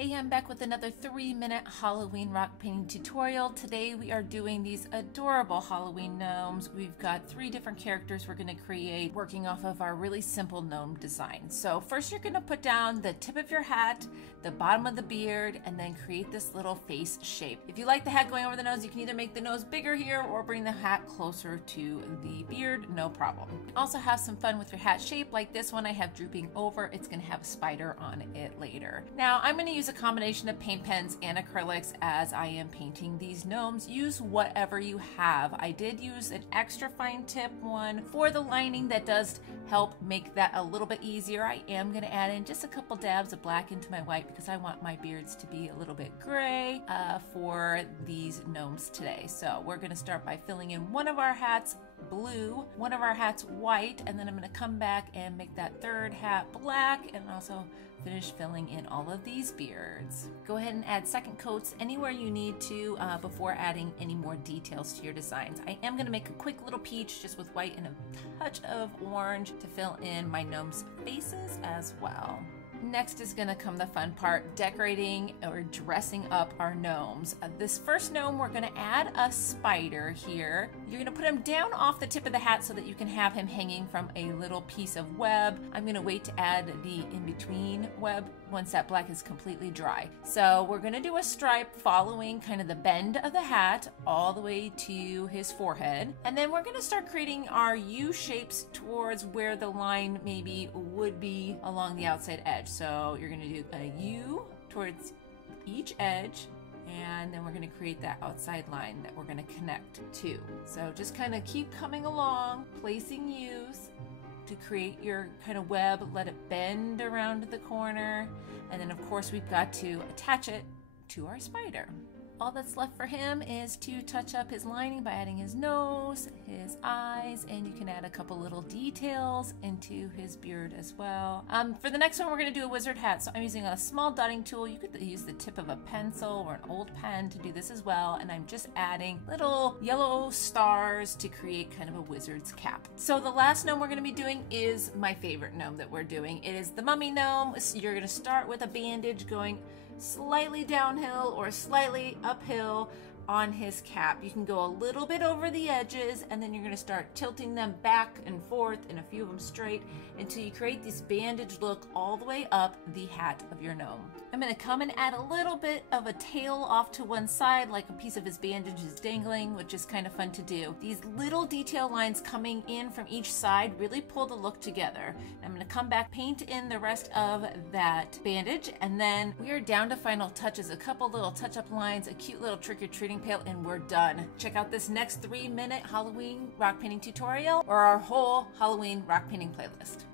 Hey, I'm back with another 3-minute Halloween rock painting tutorial. Today we are doing these adorable Halloween gnomes. We've got 3 different characters we're going to create working off of our really simple gnome design. So first you're going to put down the tip of your hat, the bottom of the beard, and then create this little face shape. If you like the hat going over the nose, you can either make the nose bigger here or bring the hat closer to the beard, no problem. You can also have some fun with your hat shape like this one I have drooping over. It's going to have a spider on it later. Now I'm going to use a combination of paint pens and acrylics as I am painting these gnomes. Use whatever you have. I did use an extra fine tip one for the lining that does help make that a little bit easier. I am going to add in just a couple dabs of black into my white because I want my beards to be a little bit gray for these gnomes today. So we're going to start by filling in one of our hats blue, one of our hats white, and then I'm going to come back and make that third hat black and also finish filling in all of these beards. Go ahead and add second coats anywhere you need to before adding any more details to your designs. I am going to make a quick little peach just with white and a touch of orange to fill in my gnomes' faces as well. Next is going to come the fun part, decorating or dressing up our gnomes. This first gnome, we're going to add a spider here. You're going to put him down off the tip of the hat so that you can have him hanging from a little piece of web. I'm going to wait to add the in-between web once that black is completely dry. So we're going to do a stripe following kind of the bend of the hat all the way to his forehead. And then we're going to start creating our U shapes towards where the line maybe would be along the outside edge. So you're going to do a U towards each edge, and then we're going to create that outside line that we're going to connect to. So just kind of keep coming along, placing U's to create your kind of web, let it bend around the corner, and then of course we've got to attach it to our spider. All that's left for him is to touch up his lining by adding his nose, his eyes, and you can add a couple little details into his beard as well. For the next one, we're going to do a wizard hat. So I'm using a small dotting tool. You could use the tip of a pencil or an old pen to do this as well. And I'm just adding little yellow stars to create kind of a wizard's cap. So the last gnome we're going to be doing is my favorite gnome that we're doing. It is the mummy gnome. So you're going to start with a bandage going slightly downhill or slightly uphill on his cap. You can go a little bit over the edges, and then you're going to start tilting them back and forth and a few of them straight until you create this bandage look all the way up the hat of your gnome. I'm going to come and add a little bit of a tail off to one side, like a piece of his bandage is dangling, which is kind of fun to do. These little detail lines coming in from each side really pull the look together. I'm going to come back, paint in the rest of that bandage, and then we are down to final touches. A couple little touch-up lines, a cute little trick-or-treating pail, and we're done. Check out this next 3-minute Halloween rock painting tutorial or our whole Halloween rock painting playlist.